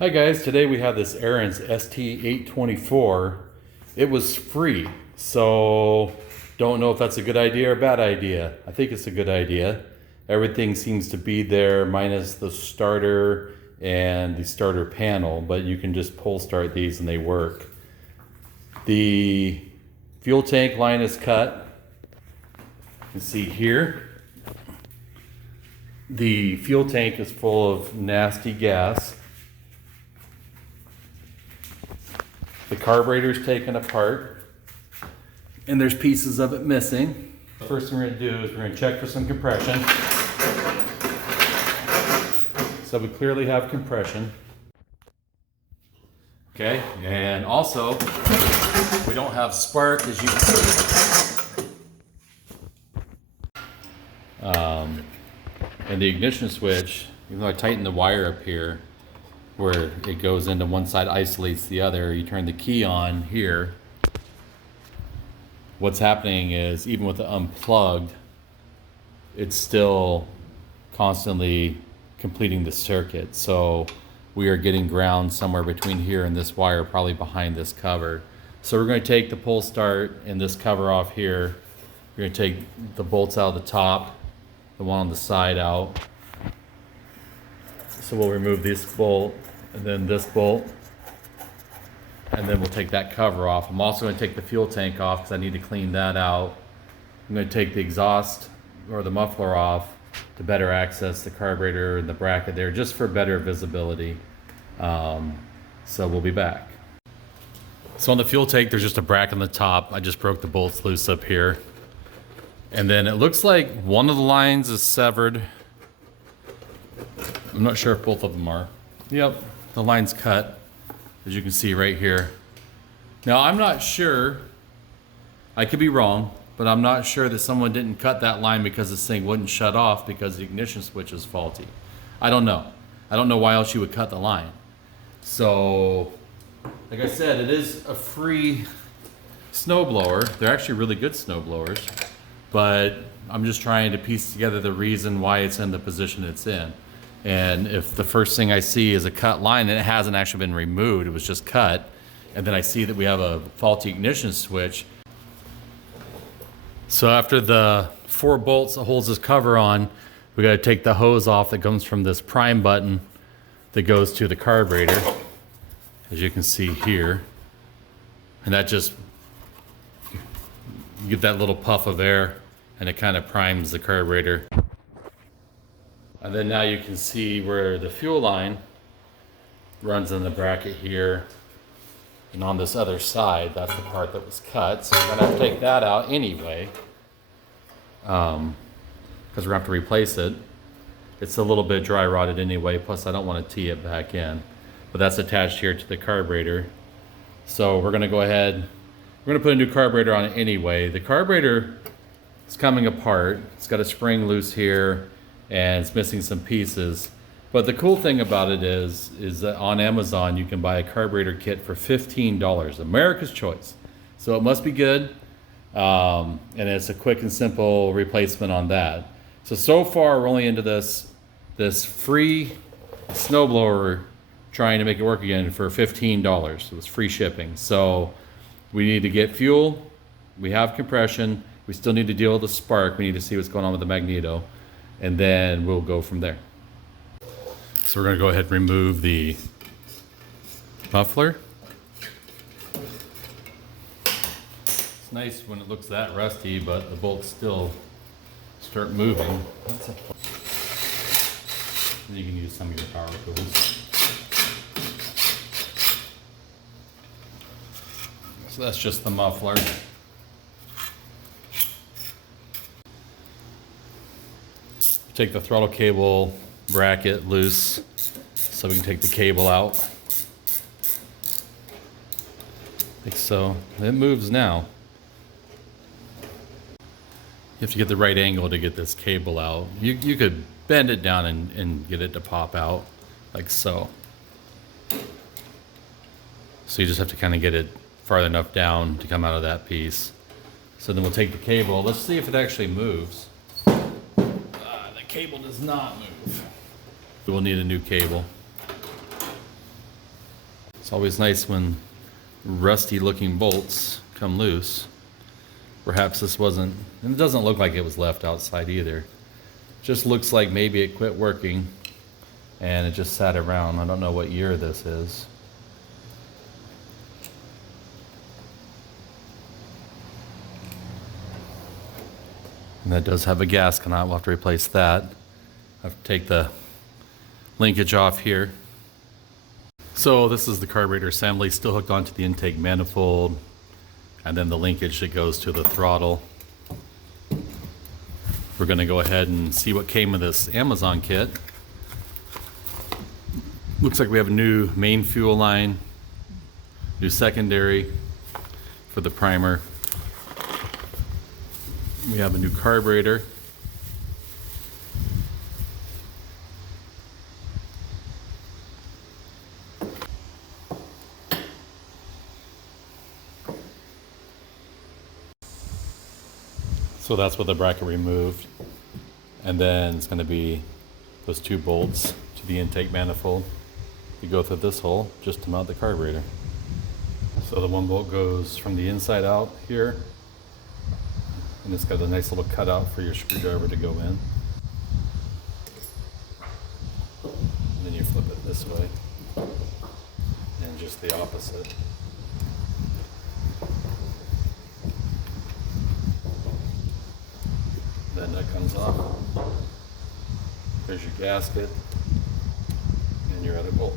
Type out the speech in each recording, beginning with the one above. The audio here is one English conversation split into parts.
Hi guys, today we have this Ariens St824. It was free, so don't know if that's a good idea or bad idea. I think it's a good idea. Everything seems to be there minus the starter and the starter panel, but you can just pull start these and they work. The fuel tank line is cut. You can see here. The fuel tank is full of nasty gas. The carburetor's taken apart and there's pieces of it missing. The first thing we're going to do is we're going to check for some compression. So we clearly have compression. Okay, and also we don't have spark, as you can see. And the ignition switch, even though I tightened the wire up here, where it goes into one side, isolates the other, you turn the key on here. What's happening is, even with the unplugged, it's still constantly completing the circuit. So we are getting ground somewhere between here and this wire, probably behind this cover. So we're going to take the pull start and this cover off here. We're going to take the bolts out of the top, the one on the side out. So we'll remove this bolt and then this bolt, and then we'll take that cover off. I'm also going to take the fuel tank off because I need to clean that out. I'm going to take the exhaust or the muffler off to better access the carburetor and the bracket there, just for better visibility. So we'll be back. So on the fuel tank, there's just a bracket on the top. I just broke the bolts loose up here. And then it looks like one of the lines is severed. I'm not sure if both of them are. Yep, the line's cut, as you can see right here. Now I'm not sure, I could be wrong, but I'm not sure that someone didn't cut that line because this thing wouldn't shut off because the ignition switch is faulty. I don't know. I don't know why else you would cut the line. So, like I said, it is a free snowblower. They're actually really good snowblowers, but I'm just trying to piece together the reason why it's in the position it's in. And if the first thing I see is a cut line and it hasn't actually been removed, it was just cut, and then I see that we have a faulty ignition switch. So after the 4 bolts that holds this cover on, we got to take the hose off that comes from this prime button that goes to the carburetor, as you can see here. And that just, you get that little puff of air and it kind of primes the carburetor. And then now you can see where the fuel line runs in the bracket here. And on this other side, that's the part that was cut. So we're gonna have to take that out anyway, because we're gonna have to replace it. It's a little bit dry rotted anyway, plus I don't want to tee it back in. But that's attached here to the carburetor. So we're gonna go ahead, we're gonna put a new carburetor on it anyway. The carburetor is coming apart. It's got a spring loose here, and it's missing some pieces. But the cool thing about it is that on Amazon you can buy a carburetor kit for $15, America's choice. So it must be good, and it's a quick and simple replacement on that. So far we're only into this free snowblower, trying to make it work again for $15. It was free shipping. So we need to get fuel, we have compression, we still need to deal with the spark, we need to see what's going on with the magneto, and then we'll go from there. So we're going to go ahead and remove the muffler. It's nice when it looks that rusty, but the bolts still start moving. You can use some of your power tools. So that's just the muffler. Take the throttle cable bracket loose so we can take the cable out, like so. It moves now. You have to get the right angle to get this cable out. You could bend it down and get it to pop out, like so. So you just have to kind of get it far enough down to come out of that piece. So then we'll take the cable. Let's see if it actually moves. The cable does not move. We'll need a new cable. It's always nice when rusty looking bolts come loose. Perhaps this wasn't, and it doesn't look like it was left outside either. Just looks like maybe it quit working and it just sat around. I don't know what year this is. And that does have a gasket on it. We'll have to replace that. I have to take the linkage off here. So this is the carburetor assembly, still hooked onto the intake manifold, and then the linkage that goes to the throttle. We're going to go ahead and see what came with this Amazon kit. Looks like we have a new main fuel line, new secondary for the primer. We have a new carburetor. So that's what the bracket removed. And then it's going to be those two bolts to the intake manifold. You go through this hole just to mount the carburetor. So the one bolt goes from the inside out here. And it's got a nice little cutout for your screwdriver to go in. And then you flip it this way. And just the opposite. Then that comes off. There's your gasket and your other bolt.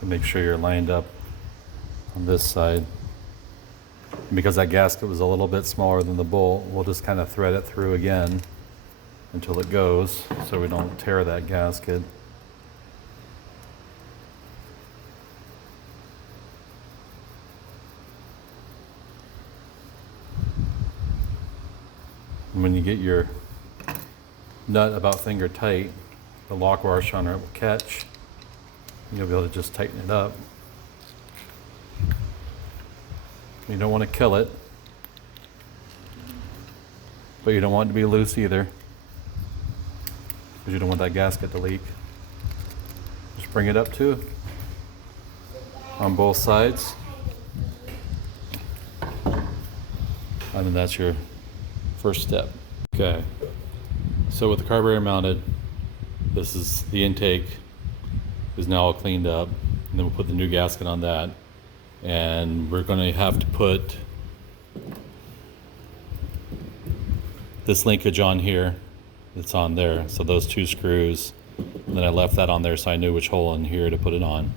And make sure you're lined up on this side. And because that gasket was a little bit smaller than the bolt, we'll just kind of thread it through again until it goes so we don't tear that gasket. When you get your nut about finger tight, the lock washer on it will catch. You'll be able to just tighten it up. You don't want to kill it, but you don't want it to be loose either, because you don't want that gasket to leak. Just bring it up too on both sides, and then that's your first step. Okay, so with the carburetor mounted, this is the intake is now all cleaned up, and then we'll put the new gasket on that, and we're going to have to put this linkage on here. It's on there, so those two screws, and then I left that on there so I knew which hole in here to put it on.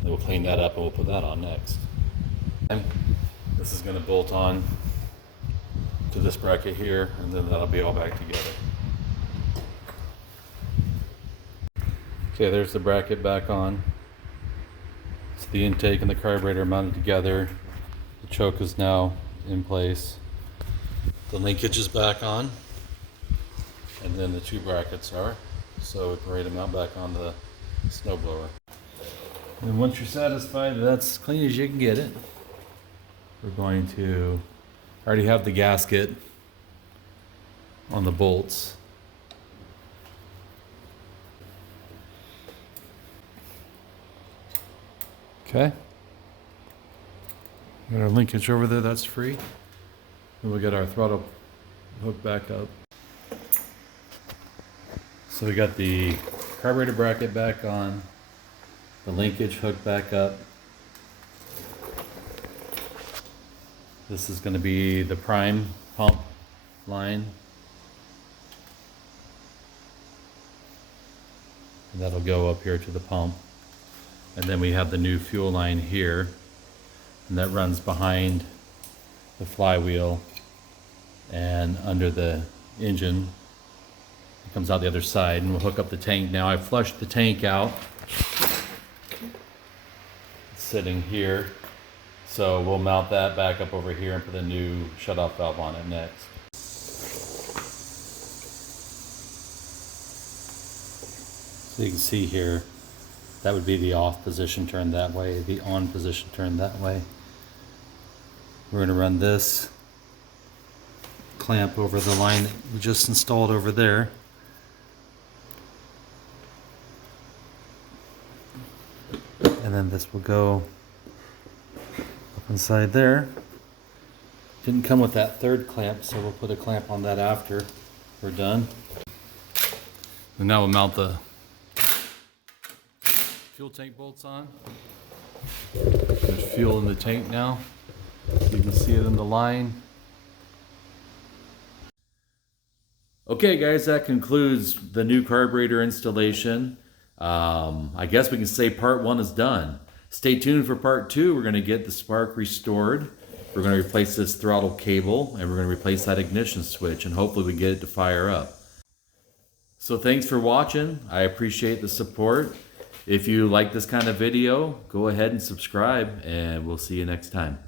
And we'll clean that up and we'll put that on next. And this is going to bolt on to this bracket here, and then that'll be all back together. Okay, there's the bracket back on. So the intake and the carburetor are mounted together. The choke is now in place. The linkage is back on, and then the two brackets are. So we're ready to mount back on the snowblower. And once you're satisfied that's clean as you can get it, we're going to already have the gasket on the bolts. Okay. Got our linkage over there, that's free. And we'll get our throttle hooked back up. So we got the carburetor bracket back on, the linkage hooked back up. This is going to be the prime pump line. And that'll go up here to the pump. And then we have the new fuel line here, and that runs behind the flywheel and under the engine. It comes out the other side, and we'll hook up the tank now. I flushed the tank out. It's sitting here. So we'll mount that back up over here and put a new shutoff valve on it next. So you can see here, that would be the off position turned that way, the on position turned that way. We're going to run this clamp over the line that we just installed over there. And then this will go up inside there. Didn't come with that third clamp, so we'll put a clamp on that after we're done. And now we'll mount the fuel tank bolts on. There's fuel in the tank now. You can see it in the line. Okay guys, that concludes the new carburetor installation. I guess we can say part 1 is done. Stay tuned for part 2. We're going to get the spark restored. We're going to replace this throttle cable, and we're going to replace that ignition switch, and hopefully we get it to fire up. So thanks for watching. I appreciate the support. If you like this kind of video, go ahead and subscribe, and we'll see you next time.